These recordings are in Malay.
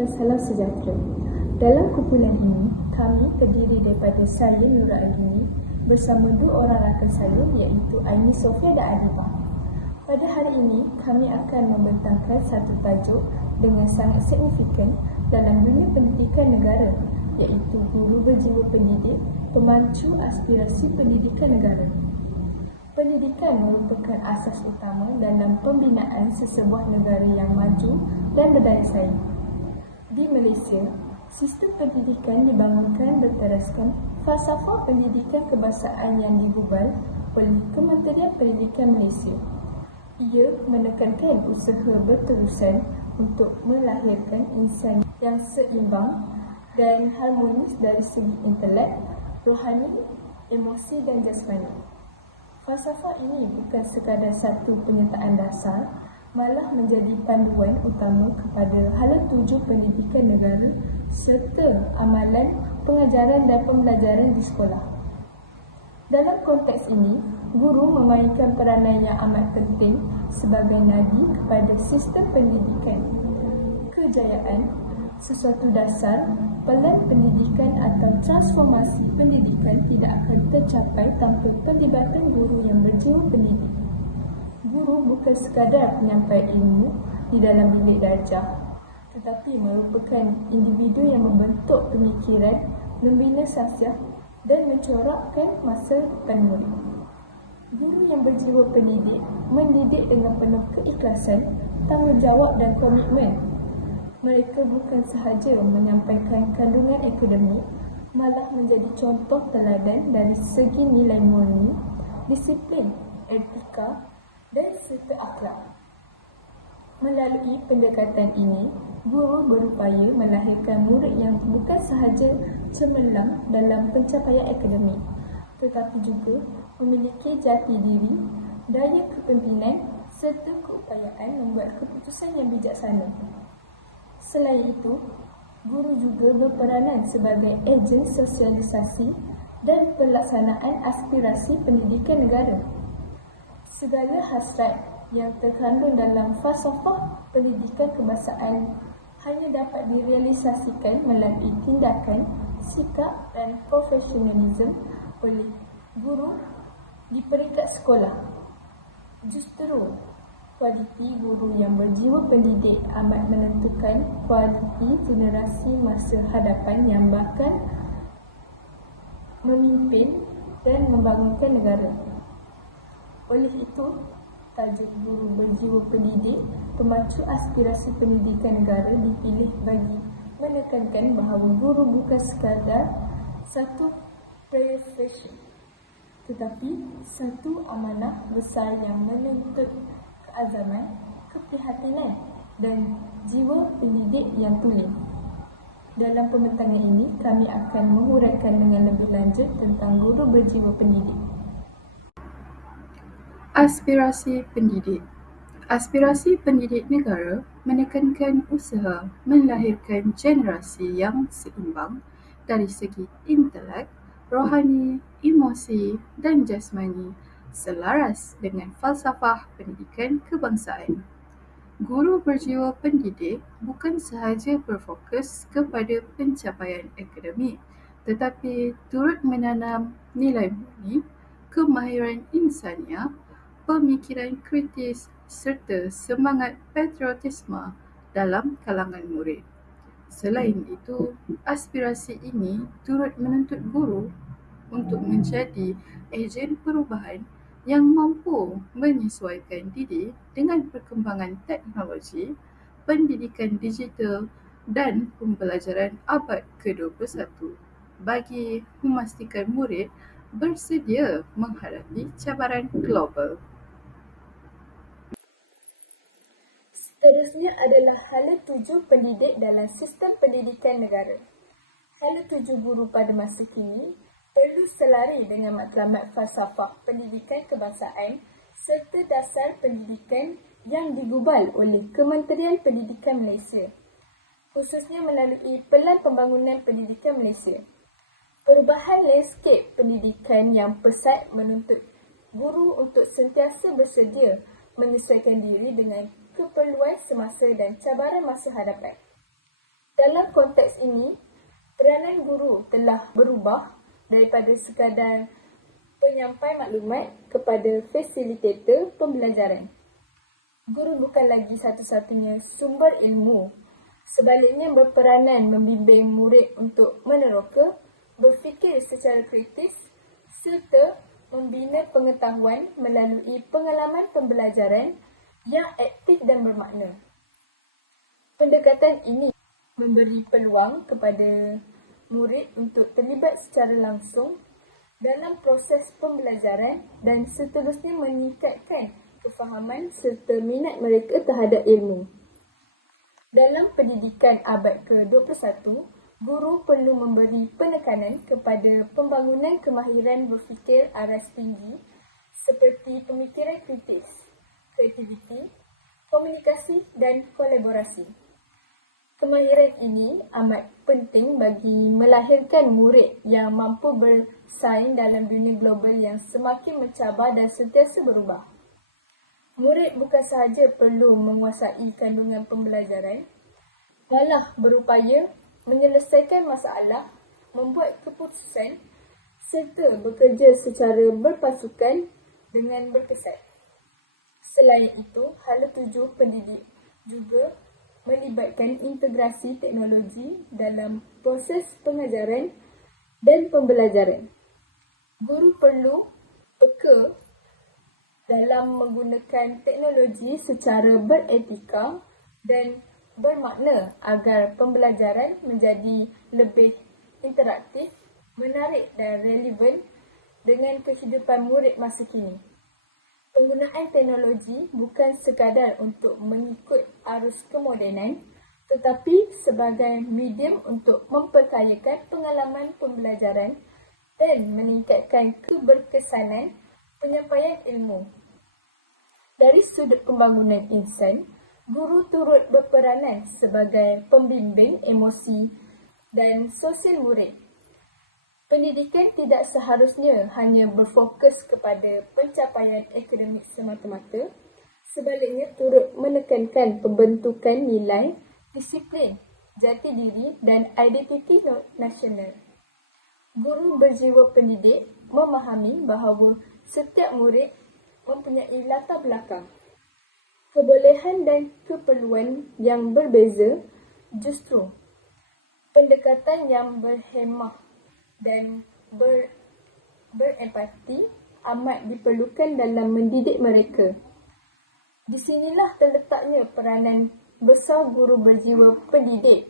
dan salam sejahtera. Dalam kumpulan ini, kami terdiri daripada saya Nura Aini bersama dua orang rakan saya iaitu Aini Sofia dan Adibah. Pada hari ini, kami akan membentangkan satu tajuk dengan sangat signifikan dalam dunia pendidikan negara iaitu guru berjiwa pendidik, pemacu aspirasi pendidikan negara. Pendidikan merupakan asas utama dalam pembinaan sesebuah negara yang maju dan berdaya saing. Di Malaysia, sistem pendidikan dibangunkan berteraskan falsafah pendidikan kebangsaan yang digubal oleh Kementerian Pendidikan Malaysia. Ia menekankan usaha berterusan untuk melahirkan insan yang seimbang dan harmonis dari segi intelek, rohani, emosi dan jasmani. Falsafah ini bukan sekadar satu penyertaan dasar, malah menjadi panduan utama kepada hala tuju pendidikan negara serta amalan pengajaran dan pembelajaran di sekolah. Dalam konteks ini, guru memainkan peranan yang amat penting sebagai nadi kepada sistem pendidikan. Kejayaan, sesuatu dasar, pelan pendidikan atau transformasi pendidikan tidak akan tercapai tanpa penlibatan guru yang berjiwa pendidik. Guru bukan sekadar penyampai ilmu di dalam bilik darjah, tetapi merupakan individu yang membentuk pemikiran, membina sasiah dan mencorakkan masa depan murid. Guru yang berjiwa pendidik mendidik dengan penuh keikhlasan, tanggungjawab dan komitmen. Mereka bukan sahaja menyampaikan kandungan akademik, malah menjadi contoh teladan dari segi nilai murni, disiplin, etika dan serta akhlak. Melalui pendekatan ini, guru berupaya melahirkan murid yang bukan sahaja cemerlang dalam pencapaian akademik, tetapi juga memiliki jati diri, daya kepimpinan serta keupayaan membuat keputusan yang bijaksana. Selain itu, guru juga berperanan sebagai ejen sosialisasi dan pelaksanaan aspirasi pendidikan negara. Segala hasrat yang terkandung dalam falsafah pendidikan kebangsaan hanya dapat direalisasikan melalui tindakan, sikap dan profesionalisme oleh guru di peringkat sekolah. Justru, kualiti guru yang berjiwa pendidik amat menentukan kualiti generasi masa hadapan yang bakal memimpin dan membangunkan negara. Oleh itu, tajuk guru berjiwa pendidik, pemacu aspirasi pendidikan negara dipilih bagi menekankan bahawa guru bukan sekadar satu profesi, tetapi satu amanah besar yang menuntut keazaman, keprihatinan dan jiwa pendidik yang tulen. Dalam pembentangan ini, kami akan menguraikan dengan lebih lanjut tentang guru berjiwa pendidik. Aspirasi pendidik. Aspirasi pendidik negara menekankan usaha melahirkan generasi yang seimbang dari segi intelek, rohani, emosi dan jasmani selaras dengan falsafah pendidikan kebangsaan. Guru berjiwa pendidik bukan sahaja berfokus kepada pencapaian akademik, tetapi turut menanam nilai murni, kemahiran insaniah, pemikiran kritis serta semangat patriotisme dalam kalangan murid. Selain itu, aspirasi ini turut menuntut guru untuk menjadi ejen perubahan yang mampu menyesuaikan diri dengan perkembangan teknologi, pendidikan digital dan pembelajaran abad ke-21 bagi memastikan murid bersedia menghadapi cabaran global. Seterusnya adalah hala tuju pendidik dalam sistem pendidikan negara. Hala tuju guru pada masa kini perlu selari dengan matlamat falsafah pendidikan kebangsaan serta dasar pendidikan yang digubal oleh Kementerian Pendidikan Malaysia, khususnya melalui Pelan Pembangunan Pendidikan Malaysia. Perubahan landscape pendidikan yang pesat menuntut guru untuk sentiasa bersedia menyesuaikan diri dengan keperluan semasa dan cabaran masa hadapan. Dalam konteks ini, peranan guru telah berubah daripada sekadar penyampai maklumat kepada fasilitator pembelajaran. Guru bukan lagi satu-satunya sumber ilmu. Sebaliknya berperanan membimbing murid untuk meneroka, berfikir secara kritis serta membina pengetahuan melalui pengalaman pembelajaran yang aktif dan bermakna. Pendekatan ini memberi peluang kepada murid untuk terlibat secara langsung dalam proses pembelajaran dan seterusnya meningkatkan kefahaman serta minat mereka terhadap ilmu. Dalam pendidikan abad ke-21, guru perlu memberi penekanan kepada pembangunan kemahiran berfikir aras tinggi seperti pemikiran kritis, kreativiti, komunikasi dan kolaborasi. Kemahiran ini amat penting bagi melahirkan murid yang mampu bersaing dalam dunia global yang semakin mencabar dan sentiasa berubah. Murid bukan sahaja perlu menguasai kandungan pembelajaran, malah berupaya menyelesaikan masalah, membuat keputusan serta bekerja secara berpasukan dengan berkesan. Selain itu, hala tuju pendidik juga melibatkan integrasi teknologi dalam proses pengajaran dan pembelajaran. Guru perlu peka dalam menggunakan teknologi secara beretika dan bermakna agar pembelajaran menjadi lebih interaktif, menarik dan relevan dengan kehidupan murid masa kini. Penggunaan teknologi bukan sekadar untuk mengikut arus kemodenan, tetapi sebagai medium untuk memperkayakan pengalaman pembelajaran dan meningkatkan keberkesanan penyampaian ilmu. Dari sudut pembangunan insan, guru turut berperanan sebagai pembimbing emosi dan sosial murid. Pendidikan tidak seharusnya hanya berfokus kepada pencapaian akademik semata-mata, sebaliknya turut menekankan pembentukan nilai, disiplin, jati diri dan identiti nasional. Guru berjiwa pendidik memahami bahawa setiap murid mempunyai latar belakang, kebolehan dan keperluan yang berbeza. Justru pendekatan yang berhemah dan berempati amat diperlukan dalam mendidik mereka. Di sinilah terletaknya peranan besar guru berjiwa pendidik,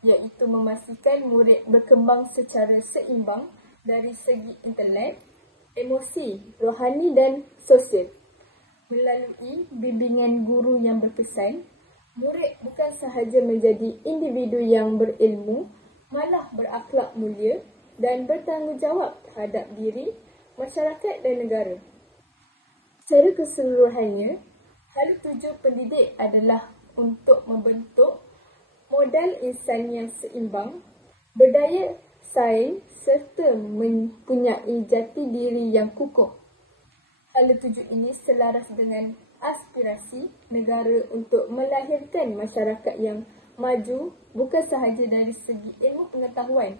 iaitu memastikan murid berkembang secara seimbang dari segi intelek, emosi, rohani dan sosial. Melalui bimbingan guru yang berkesan, murid bukan sahaja menjadi individu yang berilmu, malah berakhlak mulia dan bertanggungjawab terhadap diri, masyarakat dan negara. Secara keseluruhannya, hala tuju pendidik adalah untuk membentuk modal insan yang seimbang, berdaya saing serta mempunyai jati diri yang kukuh. Hala tuju ini selaras dengan aspirasi negara untuk melahirkan masyarakat yang maju bukan sahaja dari segi ilmu pengetahuan,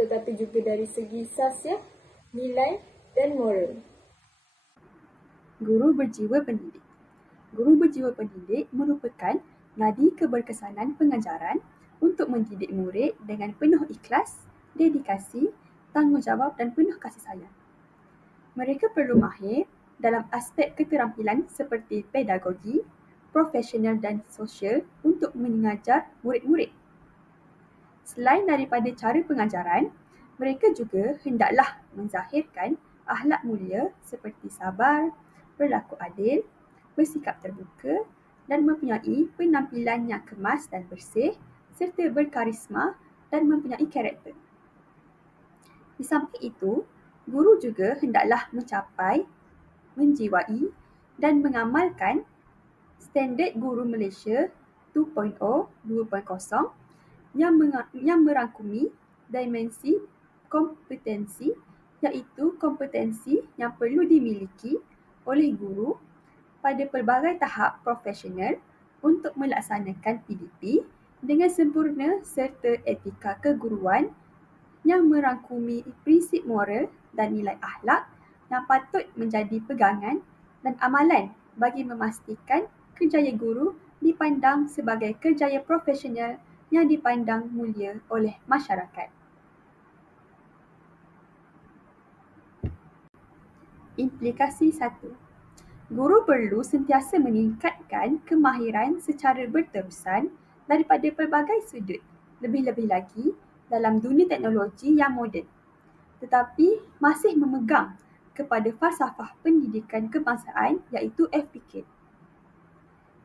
tetapi juga dari segi sasiah, nilai dan moral. Guru berjiwa pendidik. Guru berjiwa pendidik merupakan nadi keberkesanan pengajaran untuk mendidik murid dengan penuh ikhlas, dedikasi, tanggungjawab dan penuh kasih sayang. Mereka perlu mahir dalam aspek keterampilan seperti pedagogi, profesional dan sosial untuk mengajar murid-murid. Selain daripada cara pengajaran, mereka juga hendaklah menzahirkan akhlak mulia seperti sabar, berlaku adil, bersikap terbuka dan mempunyai penampilan yang kemas dan bersih serta berkarisma dan mempunyai karakter. Di samping itu, guru juga hendaklah menjiwai dan mengamalkan Standard Guru Malaysia 2.0 yang merangkumi dimensi kompetensi, iaitu kompetensi yang perlu dimiliki oleh guru pada pelbagai tahap profesional untuk melaksanakan PDP dengan sempurna serta etika keguruan yang merangkumi prinsip moral dan nilai akhlak yang patut menjadi pegangan dan amalan bagi memastikan kerjaya guru dipandang sebagai kerjaya profesional yang dipandang mulia oleh masyarakat. Implikasi 1. Guru perlu sentiasa meningkatkan kemahiran secara berterusan daripada pelbagai sudut, lebih-lebih lagi dalam dunia teknologi yang moden, tetapi masih memegang kepada falsafah pendidikan kebangsaan iaitu FPK.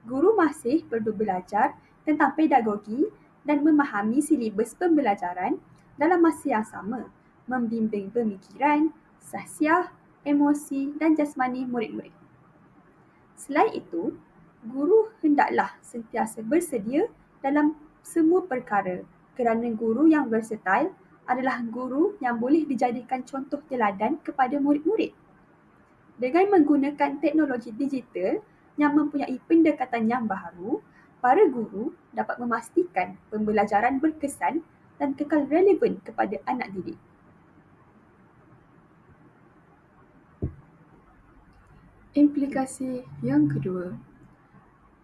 Guru masih perlu belajar tentang pedagogi dan memahami silibus pembelajaran dalam masa yang sama, membimbing pemikiran, sahsiah, emosi dan jasmani murid-murid. Selain itu, guru hendaklah sentiasa bersedia dalam semua perkara kerana guru yang versatile adalah guru yang boleh dijadikan contoh teladan kepada murid-murid. Dengan menggunakan teknologi digital yang mempunyai pendekatan yang baharu, para guru dapat memastikan pembelajaran berkesan dan kekal relevan kepada anak didik. Implikasi yang kedua,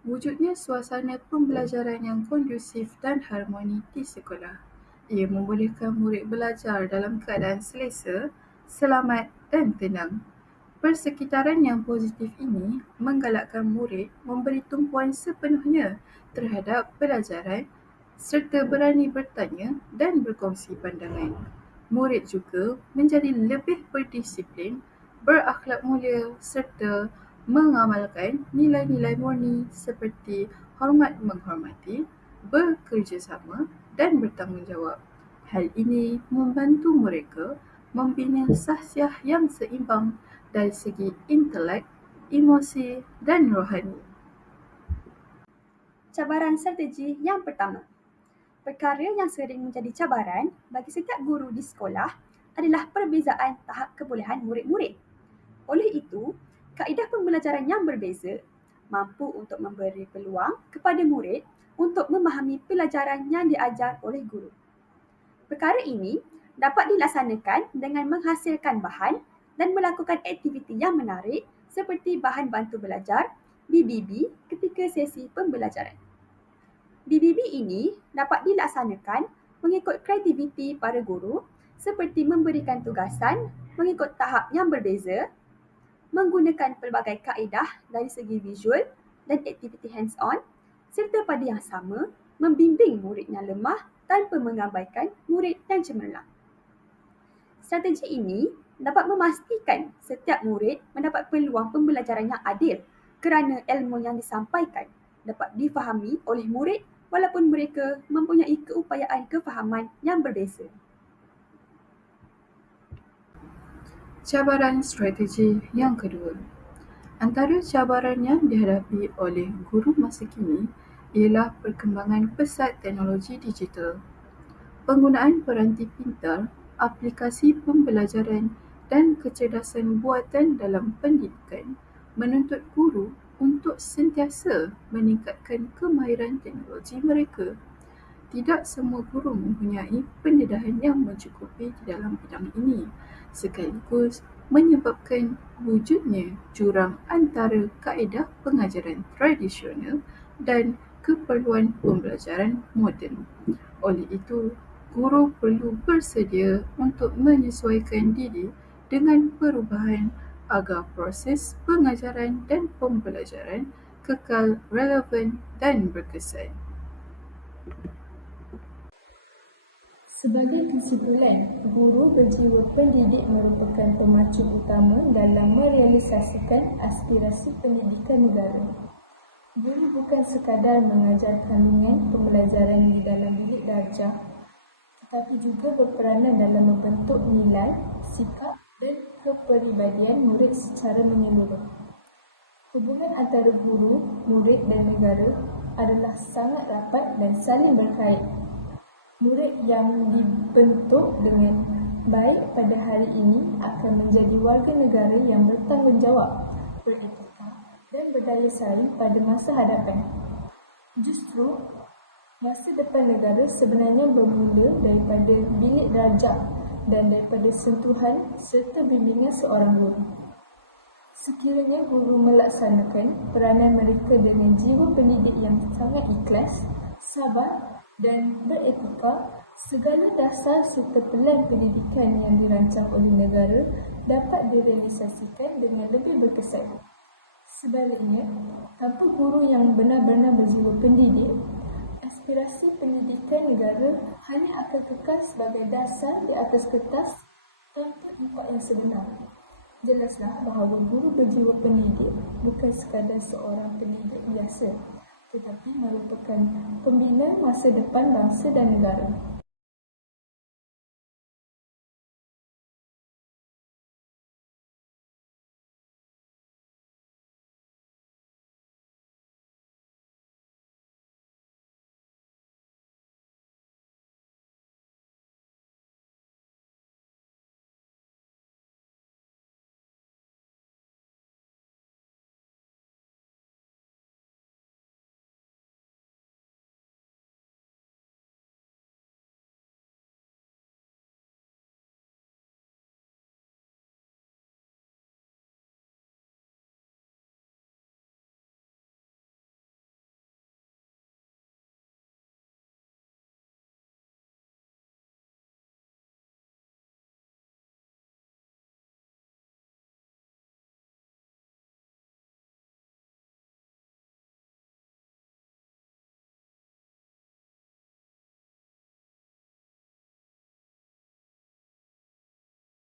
wujudnya suasana pembelajaran yang kondusif dan harmoni di sekolah. Ia membolehkan murid belajar dalam keadaan selesa, selamat dan tenang. Persekitaran yang positif ini menggalakkan murid memberi tumpuan sepenuhnya terhadap pelajaran serta berani bertanya dan berkongsi pandangan. Murid juga menjadi lebih berdisiplin, berakhlak mulia serta mengamalkan nilai-nilai murni seperti hormat menghormati, bekerjasama dan bertanggungjawab. Hal ini membantu mereka membina sahsiah yang seimbang dari segi intelek, emosi dan rohani. Cabaran strategi yang pertama. Perkara yang sering menjadi cabaran bagi setiap guru di sekolah adalah perbezaan tahap kebolehan murid-murid. Oleh itu, kaedah pembelajaran yang berbeza mampu untuk memberi peluang kepada murid untuk memahami pelajaran yang diajar oleh guru. Perkara ini dapat dilaksanakan dengan menghasilkan bahan dan melakukan aktiviti yang menarik seperti bahan bantu belajar, BBB ketika sesi pembelajaran. BBB ini dapat dilaksanakan mengikut kreativiti para guru seperti memberikan tugasan mengikut tahap yang berbeza, menggunakan pelbagai kaedah dari segi visual dan aktiviti hands-on, serta pada yang sama membimbing murid yang lemah tanpa mengabaikan murid yang cemerlang. Strategi ini dapat memastikan setiap murid mendapat peluang pembelajaran yang adil kerana ilmu yang disampaikan dapat difahami oleh murid walaupun mereka mempunyai keupayaan kefahaman yang berbeza. Cabaran strategi yang kedua. Antara cabaran yang dihadapi oleh guru masa kini ialah perkembangan pesat teknologi digital. Penggunaan peranti pintar, aplikasi pembelajaran dan kecerdasan buatan dalam pendidikan menuntut guru untuk sentiasa meningkatkan kemahiran teknologi mereka. Tidak semua guru mempunyai pendedahan yang mencukupi di dalam bidang ini, sekaligus menyebabkan wujudnya jurang antara kaedah pengajaran tradisional dan keperluan pembelajaran moden. Oleh itu, guru perlu bersedia untuk menyesuaikan diri dengan perubahan agar proses pengajaran dan pembelajaran kekal relevan dan berkesan. Sebagai kesimpulan, guru berjiwa pendidik merupakan pemacu utama dalam merealisasikan aspirasi pendidikan negara. Guru bukan sekadar mengajar kandungan pembelajaran di dalam bilik darjah, tetapi juga berperanan dalam membentuk nilai, sikap dan kepribadian murid secara menyeluruh. Hubungan antara guru, murid dan negara adalah sangat rapat dan saling berkait. Murid yang dibentuk dengan baik pada hari ini akan menjadi warga negara yang bertanggungjawab, beretika dan berdaya saing pada masa hadapan. Justru, Masa depan negara sebenarnya bermula daripada bilik darjah dan daripada sentuhan serta bimbingan seorang guru. Sekiranya guru melaksanakan peranan mereka dengan jiwa pendidik yang sangat ikhlas, sabar dan beretika, segala dasar serta pelan pendidikan yang dirancang oleh negara dapat direalisasikan dengan lebih berkesan. Sebaliknya, tanpa guru yang benar-benar berjiwa pendidik, aspirasi pendidikan negara hanya akan kekal sebagai dasar di atas kertas tanpa impak yang sebenar. Jelaslah bahawa guru berjiwa pendidik bukan sekadar seorang pendidik biasa, tetapi merupakan pembina masa depan bangsa dan negara.